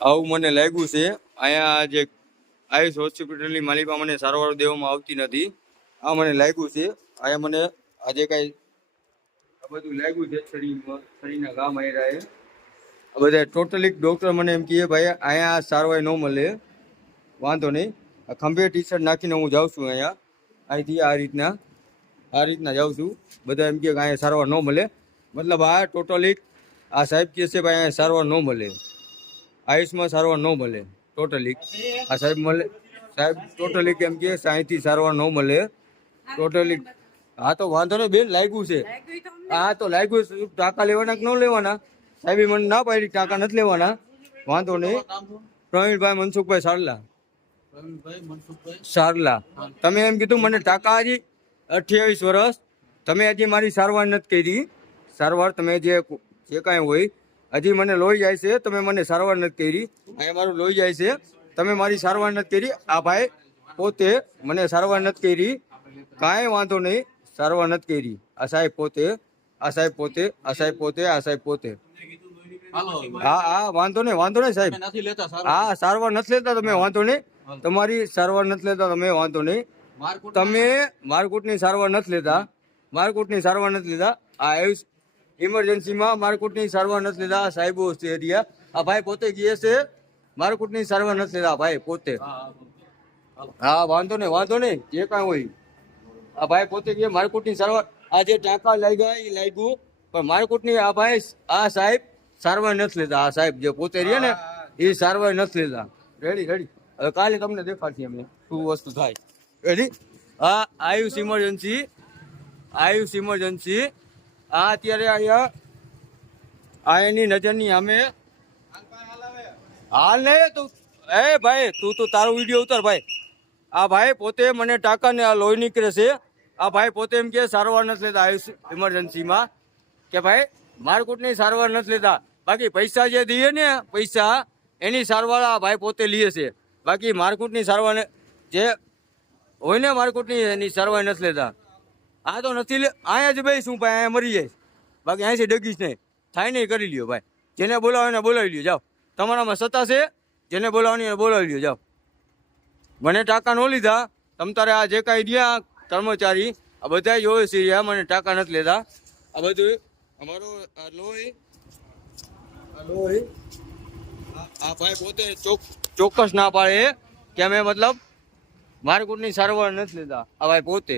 આવું મને લાગ્યું છે. અહીંયા જે આયુષ હોસ્પિટલની માલિકા મને સારવાર દેવામાં આવતી નથી. આ મને લાગ્યું છે. અહીંયા મને આજે કાંઈ આ બધું લાગ્યું છે શરીરના ગામ આવ્યા છે. આ બધા ટોટલી ડૉક્ટર મને એમ કહે ભાઈ અહીંયા સારવાર ન મળે, વાંધો નહીં. આ ખંભે ટી શર્ટ નાખીને હું જાઉં છું અહીંયા અહીંથી આ રીતના જાઉં છું. બધા એમ કહે કે અહીંયા સારવાર ન મળે, મતલબ આ ટોટલી આ સાહેબ કહે છે ભાઈ અહીંયા સારવાર ન મળે, આયુષમાં સારવાર ન મળે ટોટલી. આ સાહેબ ટોટલી કેમ કે અહીંથી સારવાર ન મળે ટોટલી. હા તો વાંધો નહીં બેન, લાગ્યું છે. હા તો લાગ્યું છે. ટાંકા લેવાના કે ન લેવાના? સાહેબે મને ના પાડી ટાંકા નથી લેવાના. વાંધો નહીં. પ્રવીણભાઈ મનસુખભાઈ સારલા. તમે એમ કીધું મને ટાંકા હજી 28 વર્ષ, તમે હજી મારી સારવાર નથી કરી. સારવાર તમે જે કાંઈ હોય, હજી મને લોહી જાય છે, તમે મને સારવાર નથી કરી. અહીંયા મારું લોહી જાય છે, તમે મારી સારવાર નથી કરી. આ ભાઈ પોતે મને સારવાર નથી કરી. કાંઈ વાંધો નહીં, સારવાર નથી કરી. આ સાહેબ પોતે. હા વાંધો નહીં સાહેબ. હા સારવાર નથી લેતા તમે, વાંધો નહીં. તમારી સારવાર નથી લેતા તમે, વાંધો નહીં. તમે મારકુટની સારવાર નથી લેતા. આ ઇમરજન્સીમાં મારકુટની સારવાર નથી લેતા. સાહેબો છે એરિયા. આ ભાઈ પોતે કહે છે મારકુટની સારવાર નથી લેતા. ભાઈ પોતે. હા વાંધો નહીં જે કાંઈ હોય. આ ભાઈ પોતે કહે મારકુટની સારવાર. આ જે ટાંકા લાગ્યા એ લાગ્યું, પણ મારકુટની આ ભાઈ આ સાહેબ સારવાર નથી લેતા. આ સાહેબ જે પોતે રહે ને એ સારવાર નથી લેતા. રેડી હવે કાલે તમને દેખાડશે અમે શું વસ્તુ થાય. રેડી. હા આયુષ ઇમરજન્સી. આ અત્યારે અહીંયા એની નજરની અમે હાલ ને તું ભાઈ તું તારો વિડીયો ઉતાર ભાઈ. આ ભાઈ પોતે મને ટાંકાને આ લોહી નીકળે છે. આ ભાઈ પોતે એમ કે સારવાર નથી લેતા આયુષ ઇમરજન્સીમાં, કે ભાઈ મારકુટની સારવાર નથી લેતા. બાકી પૈસા જે દઈએ ને પૈસા એની સારવાર આ ભાઈ પોતે લે છે. બાકી મારકુટની સારવાર જે હોય ને મારકુટની એની સારવાર નથી લેતા. આ તો નથી અહીંયા જ ભાઈ શું ભાઈ અહીંયા મરી જાય. બાકી અહીંથી ડગીશ નહીં થાય નહીં, કરી લ્યો ભાઈ. જેને બોલાવો એને બોલાવી લ્યો, જાઓ. તમારામાં સત્તા છે, જેને બોલાવવાની એને બોલાવી લ્યો, જાઓ. મને ટાંકા ન લીધા તમ તારે આ જે કાંઈ રહ્યા કર્મચારી આ બધા જોવે છે, મને ટાંકા નથી લેતા. આ બધું અમારો લોહી આ ભાઈ પોતે ચોક્કસ ના પાડે કે અમે મતલબ મારકુટની સારવાર નથી લેતા. આ ભાઈ પોતે